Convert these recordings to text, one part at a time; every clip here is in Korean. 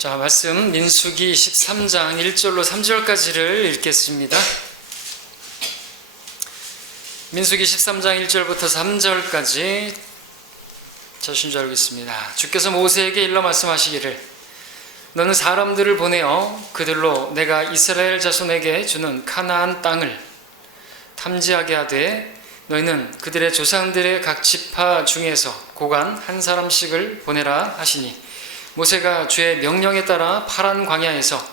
자, 말씀 민수기 13장 1절로 3절까지를 읽겠습니다. 민수기 13장 1절부터 3절까지 자신 줄 알고 있습니다. 주께서 모세에게 일러 말씀하시기를 너는 사람들을 보내어 그들로 내가 이스라엘 자손에게 주는 가나안 땅을 탐지하게 하되 너희는 그들의 조상들의 각 지파 중에서 고관 한 사람씩을 보내라 하시니 모세가 주의 명령에 따라 파란 광야에서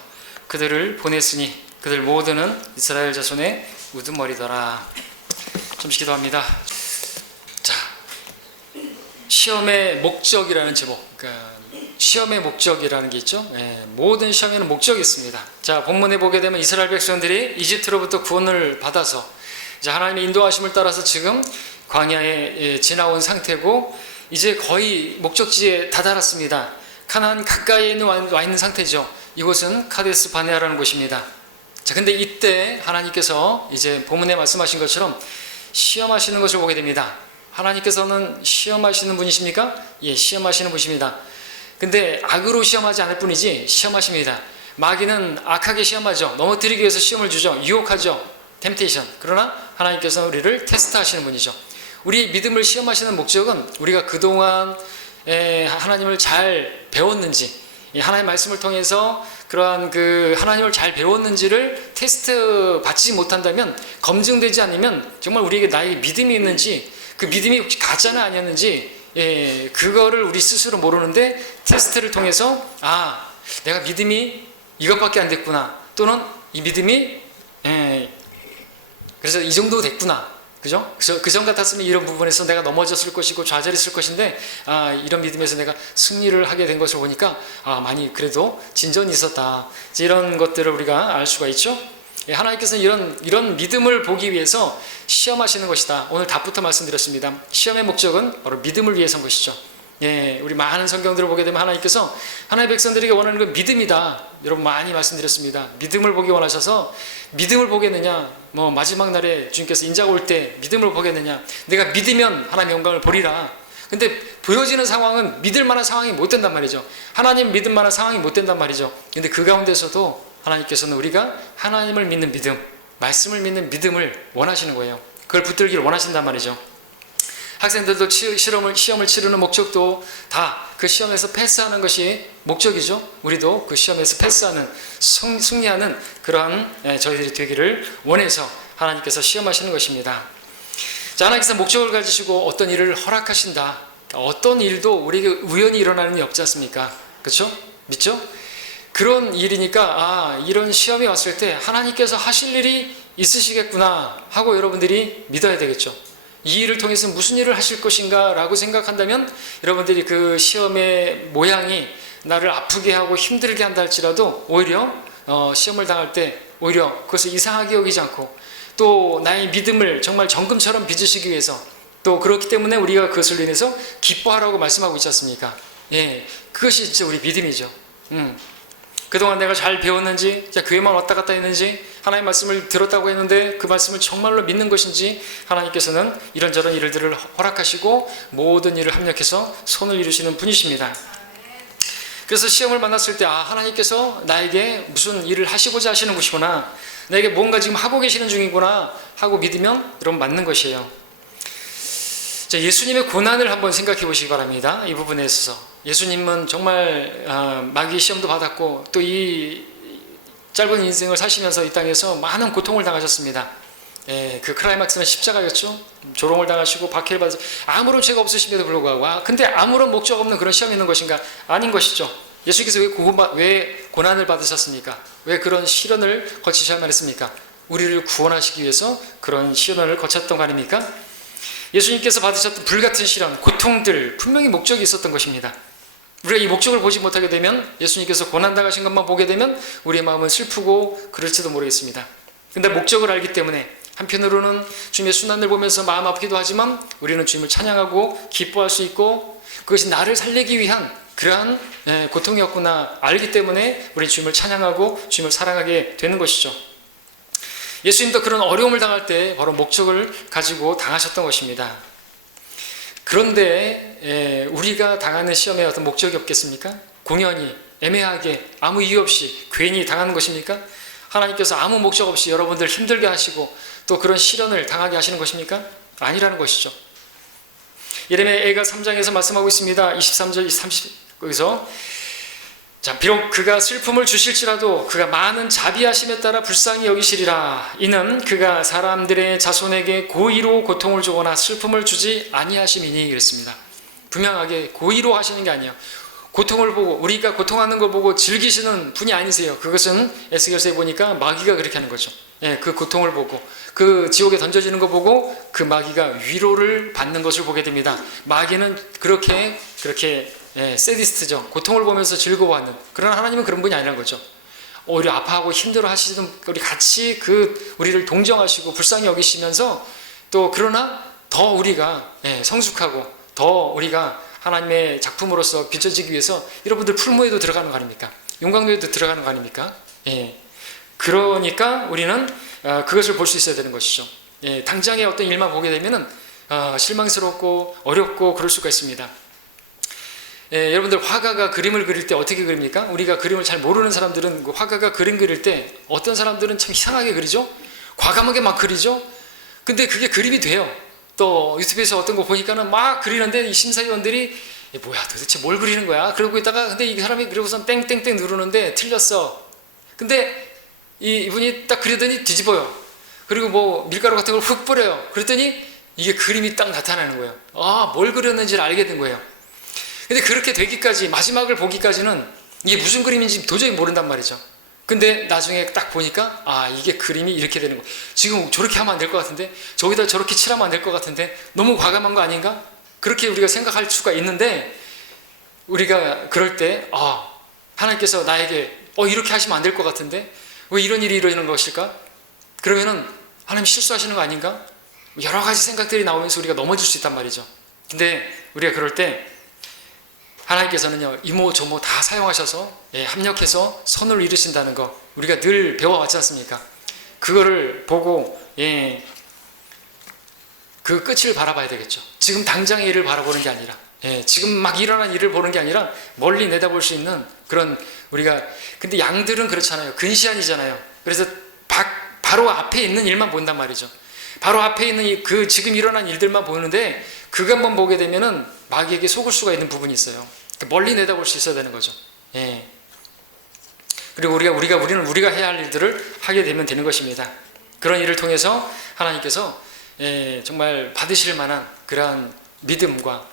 그들을 보냈으니 그들 모두는 이스라엘 자손의 우두머리더라. 잠시 기도합니다. 자, 시험의 목적이라는 제목. 그러니까 시험의 목적이라는 게 있죠. 모든 시험에는 목적이 있습니다. 자, 본문에 보게 되면 이스라엘 백성들이 이집트로부터 구원을 받아서 이제 하나님의 인도하심을 따라서 지금 광야에 지나온 상태고 이제 거의 목적지에 다다랐습니다. 가나안 가까이에 와 있는 상태죠. 이곳은 카데스 바네아라는 곳입니다. 자, 근데 이때 하나님께서 이제 본문에 말씀하신 것처럼 시험하시는 것을 보게 됩니다. 하나님께서는 시험하시는 분이십니까? 예, 시험하시는 분이십니다. 근데 악으로 시험하지 않을 뿐이지 시험하십니다. 마귀는 악하게 시험하죠. 넘어뜨리기 위해서 시험을 주죠. 유혹하죠. 템테이션. 그러나 하나님께서는 우리를 테스트하시는 분이죠. 우리 믿음을 시험하시는 목적은 우리가 그동안 하나님을 잘 배웠는지, 하나님의 말씀을 통해서 그러한 하나님을 잘 배웠는지를 테스트 받지 못한다면, 검증되지 않으면 정말 우리에게 나에게 믿음이 있는지, 그 믿음이 혹시 가짜는 아니었는지, 그거를 우리 스스로 모르는데 테스트를 통해서 내가 믿음이 이것밖에 안 됐구나, 또는 이 믿음이 그래서 이 정도 됐구나. 그죠? 그전 같았으면 이런 부분에서 내가 넘어졌을 것이고 좌절했을 것인데 이런 믿음에서 내가 승리를 하게 된 것을 보니까 많이 그래도 진전이 있었다. 이런 것들을 우리가 알 수가 있죠. 하나님께서는 이런 믿음을 보기 위해서 시험하시는 것이다. 오늘 답부터 말씀드렸습니다. 시험의 목적은 바로 믿음을 위해서인 것이죠. 우리 많은 성경들을 보게 되면 하나님께서 하나님의 백성들에게 원하는 건 믿음이다. 여러분 많이 말씀드렸습니다. 믿음을 보기 원하셔서 믿음을 보겠느냐, 마지막 날에 주님께서 인자가 올 때 믿음을 보겠느냐, 내가 믿으면 하나님의 영광을 보리라. 근데 보여지는 상황은 믿을 만한 상황이 못 된단 말이죠. 하나님 믿을 만한 상황이 못 된단 말이죠. 근데 그 가운데서도 하나님께서는 우리가 하나님을 믿는 믿음, 말씀을 믿는 믿음을 원하시는 거예요. 그걸 붙들기를 원하신단 말이죠. 학생들도 시험을 치르는 목적도 다 그 시험에서 패스하는 것이 목적이죠. 우리도 그 시험에서 패스하는, 승리하는 그러한 저희들이 되기를 원해서 하나님께서 시험하시는 것입니다. 자, 하나님께서 목적을 가지시고 어떤 일을 허락하신다. 어떤 일도 우리에게 우연히 일어나는 일이 없지 않습니까? 그렇죠? 믿죠? 그런 일이니까 이런 시험이 왔을 때 하나님께서 하실 일이 있으시겠구나 하고 여러분들이 믿어야 되겠죠. 이 일을 통해서 무슨 일을 하실 것인가 라고 생각한다면 여러분들이 그 시험의 모양이 나를 아프게 하고 힘들게 한다 할지라도 오히려 시험을 당할 때 오히려 그것을 이상하게 여기지 않고 또 나의 믿음을 정말 정금처럼 빚으시기 위해서 또 그렇기 때문에 우리가 그것을 인해서 기뻐하라고 말씀하고 있지 않습니까? 그것이 진짜 우리 믿음이죠. 그동안 내가 잘 배웠는지, 교회만 왔다 갔다 했는지, 하나님의 말씀을 들었다고 했는데 그 말씀을 정말로 믿는 것인지 하나님께서는 이런저런 일들을 허락하시고 모든 일을 합력해서 손을 이루시는 분이십니다. 그래서 시험을 만났을 때 하나님께서 나에게 무슨 일을 하시고자 하시는 것이구나, 나에게 뭔가 지금 하고 계시는 중이구나 하고 믿으면 여러분 맞는 것이에요. 자, 예수님의 고난을 한번 생각해 보시기 바랍니다. 이 부분에 있어서 예수님은 정말 마귀의 시험도 받았고 또 이 짧은 인생을 사시면서 이 땅에서 많은 고통을 당하셨습니다. 그 클라이막스는 십자가였죠. 조롱을 당하시고 박해를 받으셔서 아무런 죄가 없으심에도 불구하고 근데 아무런 목적 없는 그런 시험이 있는 것인가? 아닌 것이죠. 예수께서 왜 고난을 받으셨습니까? 왜 그런 시련을 거치셔야만 했습니까? 우리를 구원하시기 위해서 그런 시련을 거쳤던 거 아닙니까? 예수님께서 받으셨던 불같은 시련, 고통들 분명히 목적이 있었던 것입니다. 우리가 이 목적을 보지 못하게 되면 예수님께서 고난당하신 것만 보게 되면 우리의 마음은 슬프고 그럴지도 모르겠습니다. 근데 목적을 알기 때문에 한편으로는 주님의 순환을 보면서 마음 아프기도 하지만 우리는 주님을 찬양하고 기뻐할 수 있고 그것이 나를 살리기 위한 그러한 고통이었구나 알기 때문에 우리 주님을 찬양하고 주님을 사랑하게 되는 것이죠. 예수님도 그런 어려움을 당할 때 바로 목적을 가지고 당하셨던 것입니다. 그런데 우리가 당하는 시험에 어떤 목적이 없겠습니까? 공연히 애매하게 아무 이유 없이 괜히 당하는 것입니까? 하나님께서 아무 목적 없이 여러분들 힘들게 하시고 또 그런 시련을 당하게 하시는 것입니까? 아니라는 것이죠. 예레미야 3장에서 말씀하고 있습니다. 23절 30 거기서 자, 비록 그가 슬픔을 주실지라도 그가 많은 자비하심에 따라 불쌍히 여기시리라. 이는 그가 사람들의 자손에게 고의로 고통을 주거나 슬픔을 주지 아니하심이니 그랬습니다. 분명하게 고의로 하시는 게 아니에요. 고통을 보고 우리가 고통하는 걸 보고 즐기시는 분이 아니세요. 그것은 에스겔서에 보니까 마귀가 그렇게 하는 거죠. 예, 그 고통을 보고 그 지옥에 던져지는 거 보고 그 마귀가 위로를 받는 것을 보게 됩니다. 마귀는 그렇게 세디스트죠. 고통을 보면서 즐거워하는. 그러나 하나님은 그런 분이 아니라는 거죠. 오히려 아파하고 힘들어 하시던 우리 같이 우리를 동정하시고 불쌍히 여기시면서 또 그러나 더 우리가 성숙하고 더 우리가 하나님의 작품으로서 비춰지기 위해서 여러분들 풀무에도 들어가는 거 아닙니까? 용광로에도 들어가는 거 아닙니까? 그러니까 우리는 그것을 볼 수 있어야 되는 것이죠. 당장의 어떤 일만 보게 되면은 실망스럽고 어렵고 그럴 수가 있습니다. 여러분들 화가가 그림을 그릴 때 어떻게 그립니까? 우리가 그림을 잘 모르는 사람들은 그 화가가 그림 그릴 때 어떤 사람들은 참 이상하게 그리죠? 과감하게 막 그리죠? 근데 그게 그림이 돼요. 또 유튜브에서 어떤 거 보니까는 막 그리는데 이 심사위원들이 뭐야 도대체 뭘 그리는 거야? 그러고 있다가 근데 이 사람이 그리고선 땡땡땡 누르는데 틀렸어. 근데 이분이 딱 그리더니 뒤집어요. 그리고 뭐 밀가루 같은 걸 훅 뿌려요. 그랬더니 이게 그림이 딱 나타나는 거예요. 아, 뭘 그렸는지를 알게 된 거예요. 근데 그렇게 되기까지 마지막을 보기까지는 이게 무슨 그림인지 도저히 모른단 말이죠. 근데 나중에 딱 보니까 아, 이게 그림이 이렇게 되는 거. 지금 저렇게 하면 안 될 것 같은데 저기다 저렇게 칠하면 안 될 것 같은데 너무 과감한 거 아닌가? 그렇게 우리가 생각할 수가 있는데 우리가 그럴 때 하나님께서 나에게 이렇게 하시면 안 될 것 같은데 왜 이런 일이 일어나는 것일까? 그러면은 하나님 실수하시는 거 아닌가? 여러 가지 생각들이 나오면서 우리가 넘어질 수 있단 말이죠. 근데 우리가 그럴 때 하나님께서는요 이모저모 다 사용하셔서 합력해서 선을 이루신다는 거 우리가 늘 배워왔지 않습니까? 그거를 보고 그 끝을 바라봐야 되겠죠. 지금 당장의 일을 바라보는 게 아니라 지금 막 일어난 일을 보는 게 아니라 멀리 내다볼 수 있는 그런 우리가 근데 양들은 그렇잖아요. 근시안이잖아요. 그래서 바로 앞에 있는 일만 본단 말이죠. 바로 앞에 있는 그 지금 일어난 일들만 보는데 그것만 보게 되면은 마귀에게 속을 수가 있는 부분이 있어요. 멀리 내다볼 수 있어야 되는 거죠. 그리고 우리는 우리가 해야 할 일들을 하게 되면 되는 것입니다. 그런 일을 통해서 하나님께서 정말 받으실 만한 그러한 믿음과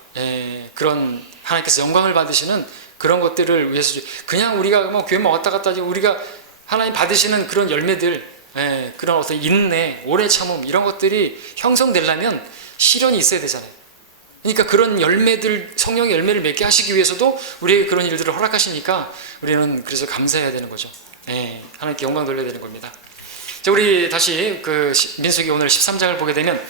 그런 하나님께서 영광을 받으시는 그런 것들을 위해서 그냥 우리가 뭐 교회만 왔다 갔다 하지 우리가 하나님 받으시는 그런 열매들 그런 어떤 인내, 오래 참음 이런 것들이 형성되려면 시련이 있어야 되잖아요. 그러니까 그런 열매들 성령의 열매를 맺게 하시기 위해서도 우리에게 그런 일들을 허락하시니까 우리는 그래서 감사해야 되는 거죠. 하나님께 영광 돌려야 되는 겁니다. 자, 우리 다시 민수기 오늘 13장을 보게 되면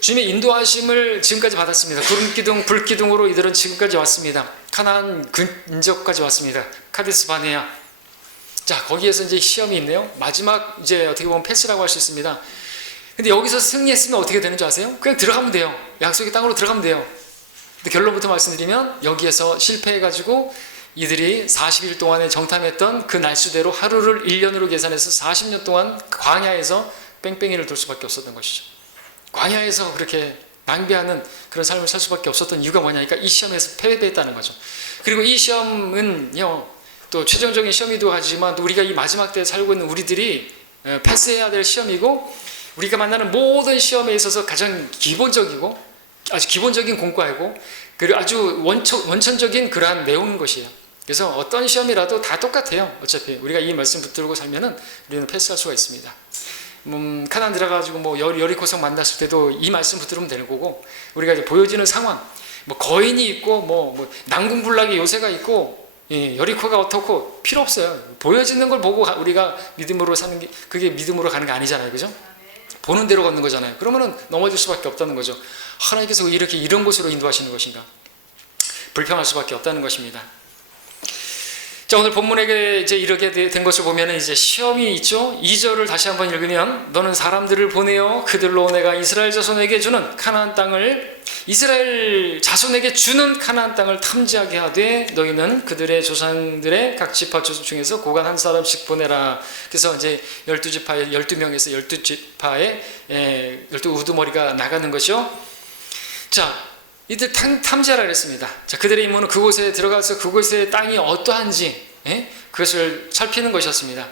주님의 인도하심을 지금까지 받았습니다. 구름기둥, 불기둥으로 이들은 지금까지 왔습니다. 가나안 근접까지 왔습니다. 카데스 바네아. 자, 거기에서 이제 시험이 있네요. 마지막 이제 어떻게 보면 패스라고 할 수 있습니다. 근데 여기서 승리했으면 어떻게 되는 줄 아세요? 그냥 들어가면 돼요. 약속의 땅으로 들어가면 돼요. 근데 결론부터 말씀드리면 여기에서 실패해가지고 이들이 40일 동안에 정탐했던 그 날수대로 하루를 1년으로 계산해서 40년 동안 광야에서 뺑뺑이를 돌 수밖에 없었던 것이죠. 광야에서 그렇게 낭비하는 그런 삶을 살 수밖에 없었던 이유가 뭐냐니까 이 시험에서 패배했다는 거죠. 그리고 이 시험은요 또 최종적인 시험이기도 하지만 또 우리가 이 마지막 때에 살고 있는 우리들이 패스해야 될 시험이고 우리가 만나는 모든 시험에 있어서 가장 기본적이고 아주 기본적인 공과이고 그리고 아주 원천적인 그러한 내용인 것이에요. 그래서 어떤 시험이라도 다 똑같아요. 어차피 우리가 이 말씀 붙들고 살면은 우리는 패스할 수가 있습니다. 카나안 들어가가지고 뭐 여리고성 만났을 때도 이 말씀 붙들으면 되는 거고 우리가 이제 보여지는 상황 뭐 거인이 있고 뭐 난궁불락의 요새가 있고 여리코가 어떻고 필요 없어요. 보여지는 걸 보고 우리가 믿음으로 사는 게 그게 믿음으로 가는 게 아니잖아요. 그죠? 보는 대로 걷는 거잖아요. 그러면은 넘어질 수밖에 없다는 거죠. 하나님께서 이렇게 이런 곳으로 인도하시는 것인가? 불평할 수밖에 없다는 것입니다. 자, 오늘 본문에 이제 이렇게 된 것을 보면은 이제 시험이 있죠. 2절을 다시 한번 읽으면 너는 사람들을 보내어 그들로 내가 이스라엘 자손에게 주는 가나안 땅을 이스라엘 자손에게 주는 가나안 땅을 탐지하게 하되 너희는 그들의 조상들의 각 지파 중에서 고관 한 사람씩 보내라. 그래서 이제 12지파에 12명에서 12지파에 12우두머리가 나가는 것이요. 자, 이들 탐지하라 그랬습니다. 자, 그들의 임무는 그곳에 들어가서 그곳의 땅이 어떠한지 그것을 살피는 것이었습니다.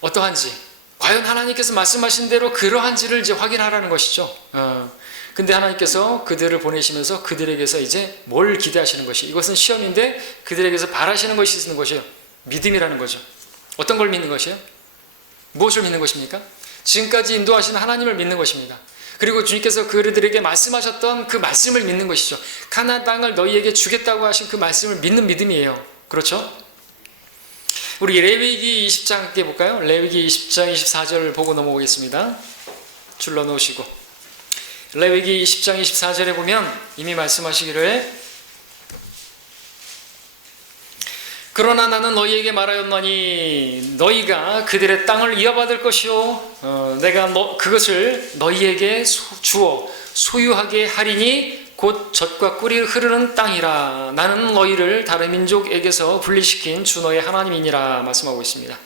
어떠한지, 과연 하나님께서 말씀하신 대로 그러한지를 이제 확인하라는 것이죠. 근데 하나님께서 그들을 보내시면서 그들에게서 이제 뭘 기대하시는 것이, 이것은 시험인데 그들에게서 바라시는 것이 있는 것이에요. 믿음이라는 거죠. 어떤 걸 믿는 것이에요? 무엇을 믿는 것입니까? 지금까지 인도하시는 하나님을 믿는 것입니다. 그리고 주님께서 그들에게 말씀하셨던 그 말씀을 믿는 것이죠. 가나안 땅을 너희에게 주겠다고 하신 그 말씀을 믿는 믿음이에요. 그렇죠? 우리 레위기 20장 함께 볼까요? 레위기 20장 24절을 보고 넘어오겠습니다. 줄러 놓으시고, 레위기 20장 24절에 보면 이미 말씀하시기를 그러나 나는 너희에게 말하였노니 너희가 그들의 땅을 이어받을 것이요 내가 그것을 너희에게 주어 소유하게 하리니 곧 젖과 꿀이 흐르는 땅이라. 나는 너희를 다른 민족에게서 분리시킨 주 너의 하나님이니라 말씀하고 있습니다.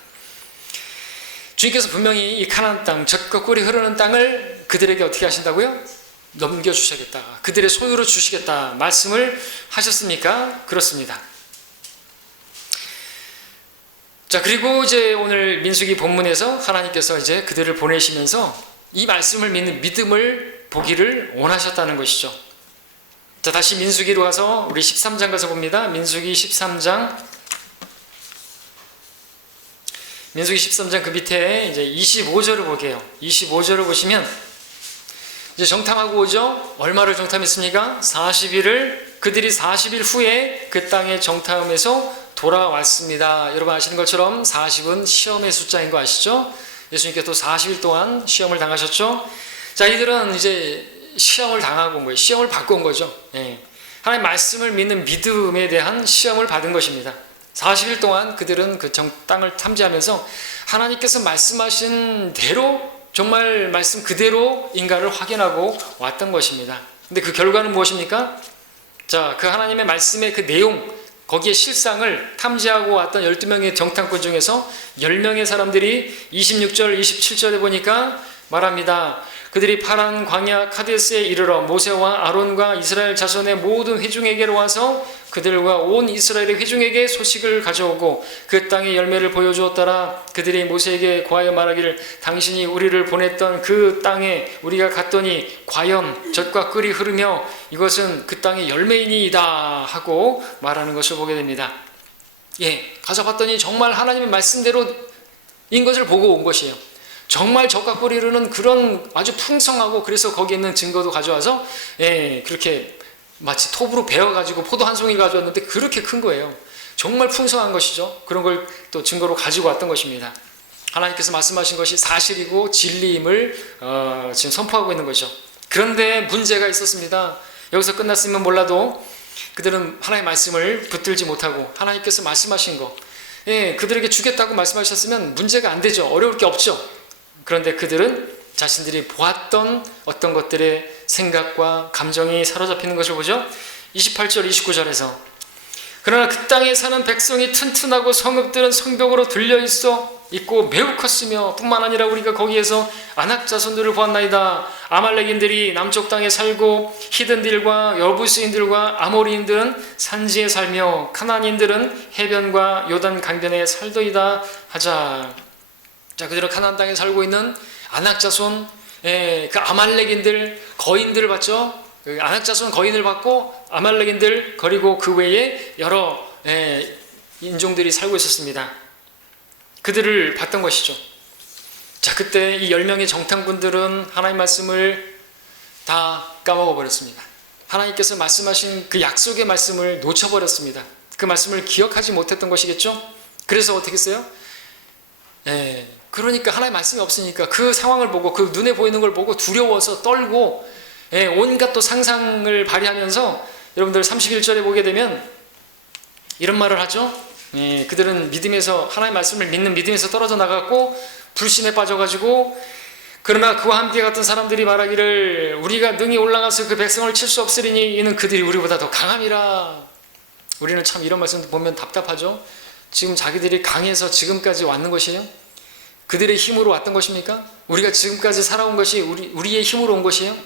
주님께서 분명히 이 가나안 땅, 젖과 꿀이 흐르는 땅을 그들에게 어떻게 하신다고요? 넘겨주시겠다, 그들의 소유로 주시겠다 말씀을 하셨습니까? 그렇습니다. 자, 그리고 이제 오늘 민수기 본문에서 하나님께서 이제 그들을 보내시면서 이 말씀을 믿는 믿음을 보기를 원하셨다는 것이죠. 자, 다시 민수기로 가서 우리 13장 가서 봅니다. 민수기 13장 그 밑에 이제 25절을 보게요. 25절을 보시면 이제 정탐하고 오죠. 얼마를 정탐했습니까? 40일을, 그들이 40일 후에 그 땅의 정탐에서 돌아왔습니다. 여러분 아시는 것처럼 40은 시험의 숫자인 거 아시죠? 예수님께서 또 40일 동안 시험을 당하셨죠? 자, 이들은 이제 시험을 당하고 온 거예요. 시험을 받고 온 거죠. 하나님 말씀을 믿는 믿음에 대한 시험을 받은 것입니다. 40일 동안 그들은 그 땅을 탐지하면서 하나님께서 말씀하신 대로, 정말 말씀 그대로 인가를 확인하고 왔던 것입니다. 근데 그 결과는 무엇입니까? 자, 그 하나님의 말씀의 그 내용, 거기에 실상을 탐지하고 왔던 12명의 정탐꾼 중에서 10명의 사람들이 26절, 27절에 보니까 말합니다. 그들이 파란 광야 카데스에 이르러 모세와 아론과 이스라엘 자손의 모든 회중에게로 와서 그들과 온 이스라엘의 회중에게 소식을 가져오고 그 땅의 열매를 보여주었더라. 그들이 모세에게 고하여 말하기를 당신이 우리를 보냈던 그 땅에 우리가 갔더니 과연 젖과 꿀이 흐르며 이것은 그 땅의 열매이니이다 하고 말하는 것을 보게 됩니다. 가서 봤더니 정말 하나님의 말씀대로인 것을 보고 온 것이에요. 정말 젖과 꿀이 흐르는 그런 아주 풍성하고, 그래서 거기에 있는 증거도 가져와서 그렇게 마치 톱으로 베어가지고 포도 한 송이 가져왔는데 그렇게 큰 거예요. 정말 풍성한 것이죠. 그런 걸 또 증거로 가지고 왔던 것입니다. 하나님께서 말씀하신 것이 사실이고 진리임을 지금 선포하고 있는 거죠. 그런데 문제가 있었습니다. 여기서 끝났으면 몰라도 그들은 하나님의 말씀을 붙들지 못하고 하나님께서 말씀하신 거, 그들에게 주겠다고 말씀하셨으면 문제가 안 되죠. 어려울 게 없죠. 그런데 그들은 자신들이 보았던 어떤 것들의 생각과 감정이 사로잡히는 것을 보죠. 28절 29절에서 그러나 그 땅에 사는 백성이 튼튼하고 성읍들은 성벽으로 있고 매우 컸으며 뿐만 아니라 우리가 거기에서 아낙 자손들을 보았나이다. 아말렉인들이 남쪽 땅에 살고 히든들과 여부스인들과 아모리인들은 산지에 살며 카나안인들은 해변과 요단 강변에 살더이다 하자. 자, 그들은 가나안 땅에 살고 있는 아낙 자손, 그 아말렉인들, 거인들을 봤죠. 그 아낙 자손 거인을 봤고 아말렉인들, 그리고 그 외에 여러 인종들이 살고 있었습니다. 그들을 봤던 것이죠. 자, 그때 이 10명의 정탐꾼들은 하나님 말씀을 다 까먹어 버렸습니다. 하나님께서 말씀하신 그 약속의 말씀을 놓쳐버렸습니다. 그 말씀을 기억하지 못했던 것이겠죠. 그래서 어떻게 했어요? 그러니까 하나님의 말씀이 없으니까 그 상황을 보고, 그 눈에 보이는 걸 보고 두려워서 떨고, 온갖 또 상상을 발휘하면서, 여러분들 31절에 보게 되면 이런 말을 하죠. 그들은 믿음에서, 하나님의 말씀을 믿는 믿음에서 떨어져 나갔고 불신에 빠져가지고 그러나 그와 함께 갔던 사람들이 말하기를 우리가 능히 올라가서 그 백성을 칠 수 없으리니 이는 그들이 우리보다 더 강함이라. 우리는 참 이런 말씀 보면 답답하죠. 지금 자기들이 강해서 지금까지 왔는 것이에요? 그들의 힘으로 왔던 것입니까? 우리가 지금까지 살아온 것이 우리의 힘으로 온 것이에요?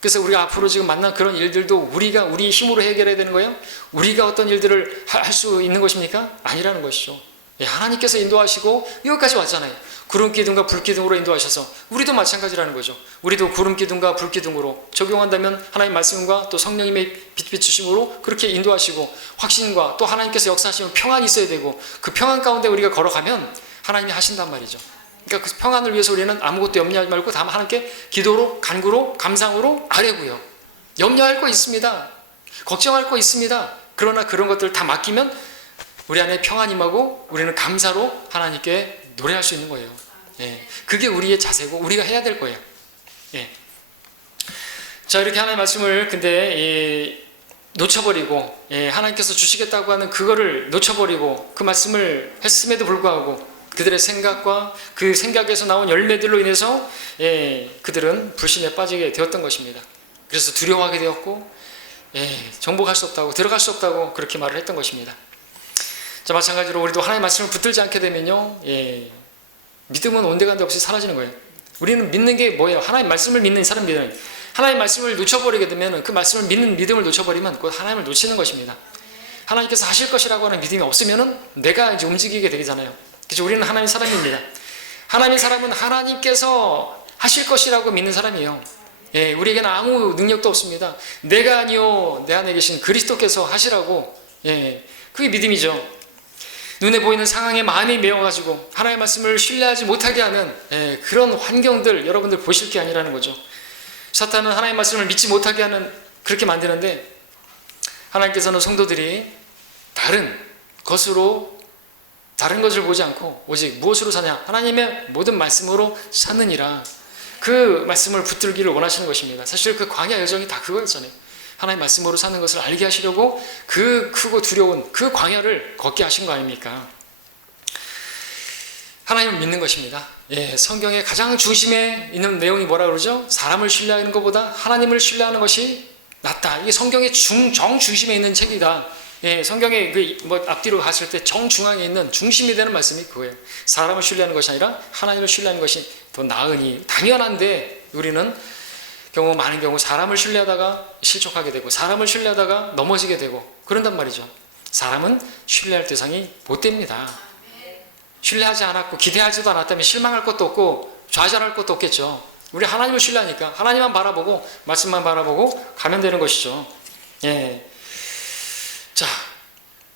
그래서 우리가 앞으로 지금 만난 그런 일들도 우리가 우리의 힘으로 해결해야 되는 거예요? 우리가 어떤 일들을 할 수 있는 것입니까? 아니라는 것이죠. 하나님께서 인도하시고 여기까지 왔잖아요. 구름 기둥과 불 기둥으로 인도하셔서 우리도 마찬가지라는 거죠. 우리도 구름 기둥과 불 기둥으로 적용한다면 하나님 말씀과 또 성령님의 빛 비추심으로 그렇게 인도하시고 확신과 또 하나님께서 역사하시면 평안이 있어야 되고 그 평안 가운데 우리가 걸어가면 하나님이 하신단 말이죠. 그러니까 그 평안을 위해서 우리는 아무것도 염려하지 말고 다만 하나님께 기도로, 간구로, 감상으로 아뢰고요. 염려할 거 있습니다. 걱정할 거 있습니다. 그러나 그런 것들을 다 맡기면 우리 안에 평안이 임하고 우리는 감사로 하나님께 노래할 수 있는 거예요. 예, 그게 우리의 자세고 우리가 해야 될 거예요. 예. 자, 이렇게 하나님의 말씀을 근데 놓쳐버리고 하나님께서 주시겠다고 하는 그거를 놓쳐버리고 그 말씀을 했음에도 불구하고 그들의 생각과 그 생각에서 나온 열매들로 인해서 그들은 불신에 빠지게 되었던 것입니다. 그래서 두려워하게 되었고 정복할 수 없다고, 들어갈 수 없다고 그렇게 말을 했던 것입니다. 자, 마찬가지로 우리도 하나님의 말씀을 붙들지 않게 되면요, 믿음은 온데간데 없이 사라지는 거예요. 우리는 믿는 게 뭐예요? 하나님 말씀을 믿는 사람들은 하나님 말씀을 놓쳐버리게 되면 그 말씀을 믿는 믿음을 놓쳐버리면 곧 하나님을 놓치는 것입니다. 하나님께서 하실 것이라고 하는 믿음이 없으면은 내가 이제 움직이게 되잖아요. 그래서 우리는 하나님 사람입니다. 하나님 사람은 하나님께서 하실 것이라고 믿는 사람이에요. 우리에게는 아무 능력도 없습니다. 내가 아니요 내 안에 계신 그리스도께서 하시라고. 그게 믿음이죠. 눈에 보이는 상황에 마음이 메어가지고 하나님의 말씀을 신뢰하지 못하게 하는 그런 환경들 여러분들 보실 게 아니라는 거죠. 사탄은 하나님의 말씀을 믿지 못하게 하는 그렇게 만드는데 하나님께서는 성도들이 다른 것을 보지 않고 오직 무엇으로 사냐? 하나님의 모든 말씀으로 사느니라. 그 말씀을 붙들기를 원하시는 것입니다. 사실 그 광야 여정이 다 그거였잖아요. 하나님 말씀으로 사는 것을 알게 하시려고 그 크고 두려운 그 광야를 걷게 하신 거 아닙니까? 하나님을 믿는 것입니다. 성경의 가장 중심에 있는 내용이 뭐라 그러죠? 사람을 신뢰하는 것보다 하나님을 신뢰하는 것이 낫다. 이게 성경의 정중심에 있는 책이다. 성경의 앞뒤로 갔을 때 정중앙에 있는 중심이 되는 말씀이 그거예요. 사람을 신뢰하는 것이 아니라 하나님을 신뢰하는 것이 더 나으니, 당연한데 우리는 많은 경우 사람을 신뢰하다가 실족하게 되고 사람을 신뢰하다가 넘어지게 되고 그런단 말이죠. 사람은 신뢰할 대상이 못 됩니다. 신뢰하지 않았고 기대하지도 않았다면 실망할 것도 없고 좌절할 것도 없겠죠. 우리 하나님을 신뢰하니까 하나님만 바라보고 말씀만 바라보고 가면 되는 것이죠. 자,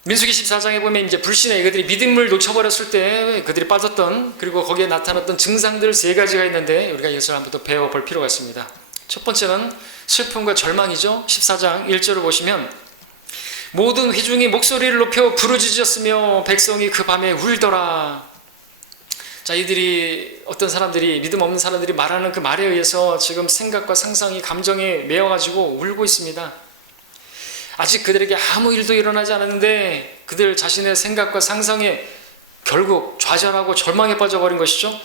민수기 14장에 보면 이제 불신에 그들이 믿음을 놓쳐버렸을 때 그들이 빠졌던, 그리고 거기에 나타났던 증상들 3가지가 있는데 우리가 이것을 한번 더 배워볼 필요가 있습니다. 첫 번째는 슬픔과 절망이죠. 14장 1절을 보시면 모든 회중이 목소리를 높여 부르짖었으며 백성이 그 밤에 울더라. 자, 이들이 어떤 사람들이, 믿음 없는 사람들이 말하는 그 말에 의해서 지금 생각과 상상이 감정에 매여가지고 울고 있습니다. 아직 그들에게 아무 일도 일어나지 않았는데 그들 자신의 생각과 상상에 결국 좌절하고 절망에 빠져버린 것이죠.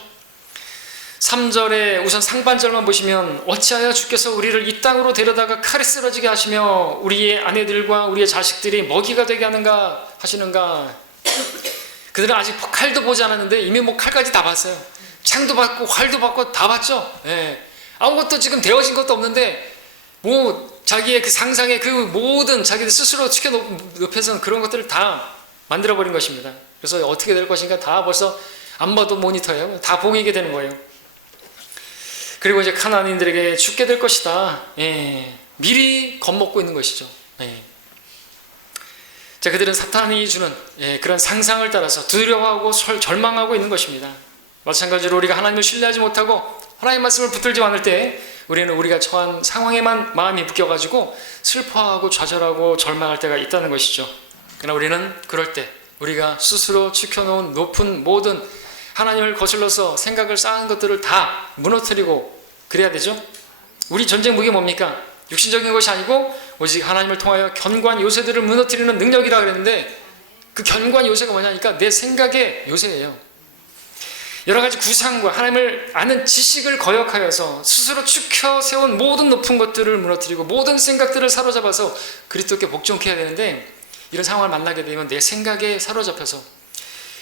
3절에 우선 상반절만 보시면 어찌하여 주께서 우리를 이 땅으로 데려다가 칼에 쓰러지게 하시며 우리의 아내들과 우리의 자식들이 먹이가 되게 하는가 하시는가. 그들은 아직 칼도 보지 않았는데 이미 칼까지 다 봤어요. 창도 받고 활도 받고 다 봤죠. 아무것도 지금 되어진 것도 없는데 자기의 그 상상의 그 모든 자기들 스스로 높여서 그런 것들을 다 만들어버린 것입니다. 그래서 어떻게 될 것인가 다 벌써 안 봐도 모니터예요. 다 보이게 되는 거예요. 그리고 이제 가나안인들에게 죽게 될 것이다. 미리 겁먹고 있는 것이죠. 자, 그들은 사탄이 주는 그런 상상을 따라서 두려워하고 절망하고 있는 것입니다. 마찬가지로 우리가 하나님을 신뢰하지 못하고 하나님의 말씀을 붙들지 않을 때 우리는 우리가 처한 상황에만 마음이 묶여가지고 슬퍼하고 좌절하고 절망할 때가 있다는 것이죠. 그러나 우리는 그럴 때 우리가 스스로 지켜놓은 높은 모든 하나님을 거슬러서 생각을 쌓은 것들을 다 무너뜨리고 그래야 되죠. 우리 전쟁 무기 뭡니까? 육신적인 것이 아니고 오직 하나님을 통하여 견고한 요새들을 무너뜨리는 능력이라 그랬는데 그 견고한 요새가 뭐냐니까 내 생각의 요새예요. 여러 가지 구상과 하나님을 아는 지식을 거역하여서 스스로 축혀 세운 모든 높은 것들을 무너뜨리고 모든 생각들을 사로잡아서 그리스도께 복종해야 되는데, 이런 상황을 만나게 되면 내 생각에 사로잡혀서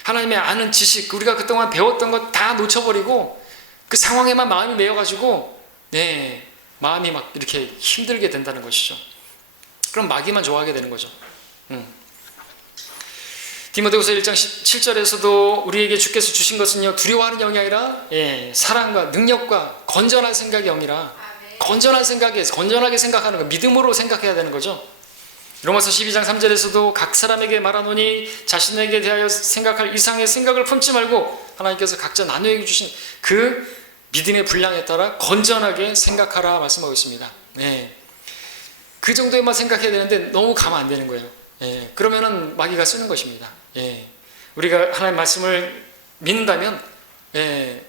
하나님의 아는 지식, 우리가 그동안 배웠던 것 다 놓쳐버리고 그 상황에만 마음이 매여가지고 마음이 막 이렇게 힘들게 된다는 것이죠. 그럼 마귀만 좋아하게 되는 거죠. 디모데후서 1장 7절에서도 우리에게 주께서 주신 것은요, 두려워하는 영이 아니라 사랑과 능력과 건전한 생각이 영이라. 건전한 생각에 건전하게 생각하는 거, 믿음으로 생각해야 되는 거죠. 로마서 12장 3절에서도 각 사람에게 말하노니 자신에게 대하여 생각할 이상의 생각을 품지 말고 하나님께서 각자 나누어 주신 그 믿음의 분량에 따라 건전하게 생각하라 말씀하고 있습니다. 그 정도에만 생각해야 되는데 너무 가면 안 되는 거예요. 그러면은 마귀가 쓰는 것입니다. 우리가 하나님 말씀을 믿는다면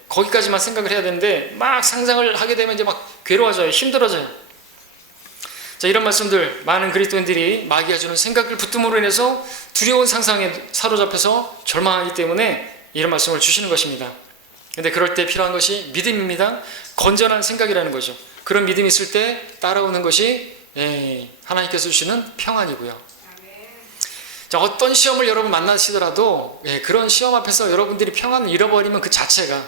거기까지만 생각을 해야 되는데 막 상상을 하게 되면 이제 막 괴로워져요. 힘들어져요. 자, 이런 말씀들, 많은 그리스도인들이 마귀가 주는 생각을 붙듦으로 인해서 두려운 상상에 사로잡혀서 절망하기 때문에 이런 말씀을 주시는 것입니다. 근데 그럴 때 필요한 것이 믿음입니다. 건전한 생각이라는 거죠. 그런 믿음이 있을 때 따라오는 것이 하나님께서 주시는 평안이고요. 자, 어떤 시험을 여러분 만나시더라도 그런 시험 앞에서 여러분들이 평안을 잃어버리면 그 자체가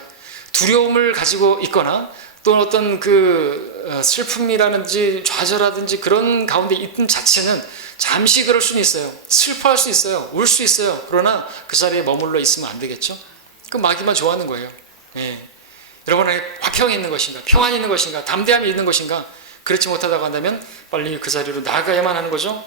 두려움을 가지고 있거나 또 어떤 그 슬픔이라든지 좌절하든지 그런 가운데 있는 자체는 잠시 그럴 수는 있어요. 슬퍼할 수 있어요. 울 수 있어요. 그러나 그 자리에 머물러 있으면 안 되겠죠. 그 마귀만 좋아하는 거예요. 여러분에게 화평이 있는 것인가, 평안이 있는 것인가, 담대함이 있는 것인가, 그렇지 못하다고 한다면 빨리 그 자리로 나아가야만 하는 거죠.